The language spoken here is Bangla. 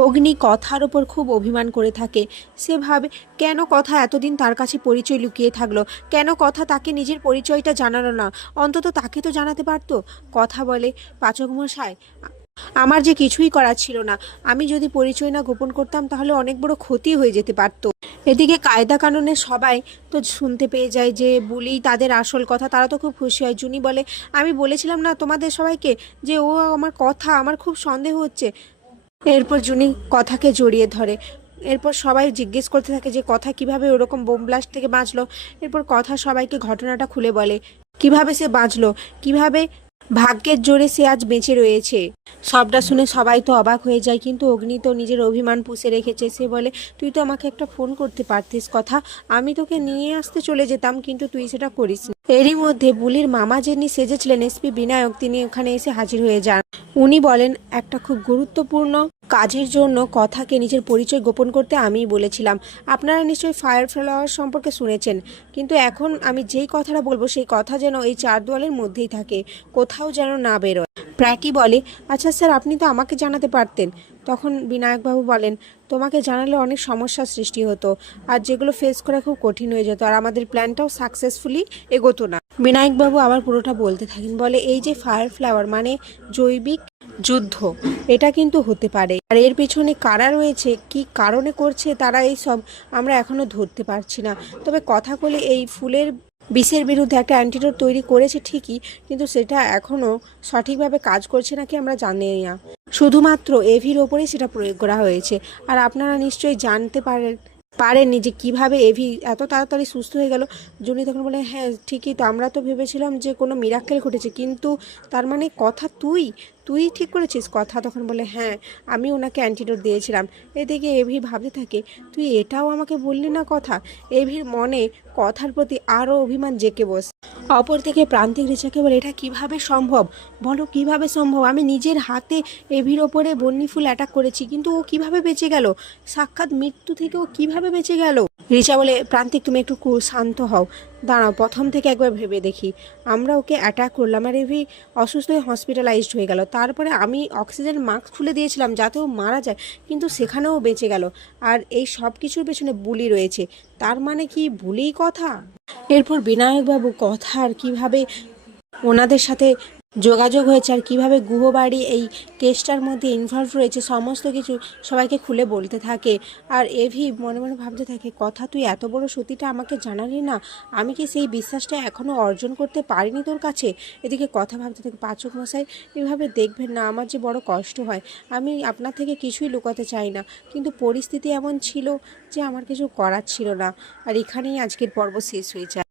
অগ্নি কথার ওপর খুব অভিমান করে থাকে। সে ভাবে, কেন কথা এতদিন তার কাছে পরিচয় লুকিয়ে থাকল? কেন কথা তাকে নিজের পরিচয়টা জানালো না? অন্তত তাকে তো জানাতে পারতো। কথা বলে পাচক মশাই আমার যে কিছুই করার ছিল না। আমি যদি পরিচয় না গোপন করতাম, তাহলে অনেক বড় ক্ষতি হয়ে যেতে পারতো। এদিকে কায়দা কানুনে সবাই তো শুনতে পেয়ে যায় যে, বলি তাদের আসল কথা, তারা তো খুব খুশি হয়। জুনি বলে, আমি বলেছিলাম না তোমাদের সবাইকে যে, ও আমার কথা, আমার খুব সন্দেহ হচ্ছে। এরপর জুনি কথাকে জড়িয়ে ধরে। এরপর সবাই জিজ্ঞেস করতে থাকে যে, কথা কীভাবে ওরকম বোম ব্লাস্ট থেকে বাঁচলো? এরপর কথা সবাইকে ঘটনাটা খুলে বলে, কীভাবে সে বাঁচলো? কীভাবে ভাগ্যের জোরে সে আজ বেঁচে রয়েছে। সবটা শুনে সবাই তো অবাক হয়ে যায়, কিন্তু অগ্নি তো নিজের অভিমান পুষে রেখেছে। সে বলে, তুই তো আমাকে একটা ফোন করতে পারতিস কথা। আমি তোকে নিয়ে আসতে চলে যেতাম, কিন্তু তুই সেটা করিস এরই মধ্যে বুলির মামা যিনি সেজেছিলেন এসপি বিনায়ক, তিনি ওখানে এসে হাজির হয়ে যান। উনি বলেন, একটা খুব গুরুত্বপূর্ণ কাজের জন্য কথাকে নিজের পরিচয় গোপন করতে আমিই বলেছিলাম। আপনারা নিশ্চয়ই ফায়ার ফ্লাওয়ার সম্পর্কে শুনেছেন, কিন্তু এখন আমি যেই কথাটা বলব সেই কথা যেন এই চার দেওয়ালের মধ্যেই থাকে, কোথাও যেন না বেরোয়। প্র্যাটি বলে আচ্ছা স্যার, আপনি তো আমাকে জানাতে পারতেন। তখন বিনায়কবাবু বলেন, তোমাকে জানালে অনেক সমস্যার সৃষ্টি হতো, আর যেগুলো ফেস করা খুব কঠিন হয়ে যেত, আর আমাদের প্ল্যানটাও সাকসেসফুলি এগোতো না। বিনায়কবাবু আবার পুরোটা বলতে থাকেন, বলে, এই যে ফায়ার ফ্লাওয়ার মানে জৈবিক যুদ্ধ। এটা কিন্তু হতে পারে। আর এর পেছনে কারা রয়েছে, কি কারণে করছে, তারা এই সব আমরা এখনও ধরতে পারছি না। তবে কথা বলে এই ফুলের বিষের বিরুদ্ধে একটা অ্যান্টিডোট তৈরি করেছে ঠিকই, কিন্তু সেটা এখনও সঠিকভাবে কাজ করছে নাকি আমরা জানি না। শুধুমাত্র এভির ওপরেই সেটা প্রয়োগ করা হয়েছে। আর আপনারা নিশ্চয়ই জানতে পারেন পারেননি যে কীভাবে এভি এত তাড়াতাড়ি সুস্থ হয়ে গেল। জুনি তখন বলে হ্যাঁ ঠিকই তো, আমরা তো ভেবেছিলাম যে কোনো মিরাক্কেল ঘটেছে, কিন্তু তার মানে কথা তুই তুই ঠিক করেছিস? কথা তখন বলে হ্যাঁ আমি ওনাকে অ্যান্টিডোট দিয়েছিলাম। এদিকে এভি ভাবতে থাকে, তুই এটাও আমাকে বললি না কথা? এভির মনে কথার প্রতি আরও অভিমান জেকে বস। অপর থেকে প্রান্তিক রেচাকে বলে, এটা কীভাবে সম্ভব? বলো কীভাবে সম্ভব? আমি নিজের হাতে এভির ওপরে বন্যি ফুল অ্যাটাক করেছি, কিন্তু ও কীভাবে বেঁচে গেল? সাক্ষাৎ মৃত্যু থেকে ও কীভাবে বেঁচে গেল? রিচা বলে, প্রান্তিক, তুমি একটু শান্ত হও। দাঁড়াও, প্রথম থেকে একবার ভেবে দেখি। আমরা ওকে অ্যাটাক করলাম আর এভি অসুস্থ হয়ে হসপিটালাইজড হয়ে গেল। তারপরে আমি অক্সিজেন মাস্ক খুলে দিয়েছিলাম যাতে ও মারা যায়, কিন্তু সেখানেও বেঁচে গেল। আর এই সব কিছুর পেছনে বুলি রয়েছে। তার মানে কি বুলি কথা? এরপর বিনায়কবাবু কথা আর কীভাবে ওনাদের সাথে যোগাযোগ হয়েছে আর কীভাবে গুহবাড়ি এই কেসটার মধ্যে ইনভলভ রয়েছে, সমস্ত কিছু সবাইকে খুলে বলতে থাকে। আর এভি, মনে মনে ভাবতে থাকে, কথা তুই এত বড় সতীটা আমাকে জানালি না? আমি কি সেই বিশ্বাসটা এখনও অর্জন করতে পারিনি তোর কাছে? এদিকে কথা ভাবতে থাকে, পাচক মশাই, এভাবে দেখবেন না, আমার যে বড় কষ্ট হয়, আমি আপনার থেকে কিছুই লুকাতে চাই না। কিন্তু পরিস্থিতি এমন ছিল যে আমার কিছু করার ছিল না। আর এখানেই আজকের পর্ব শেষ হয়ে যায়।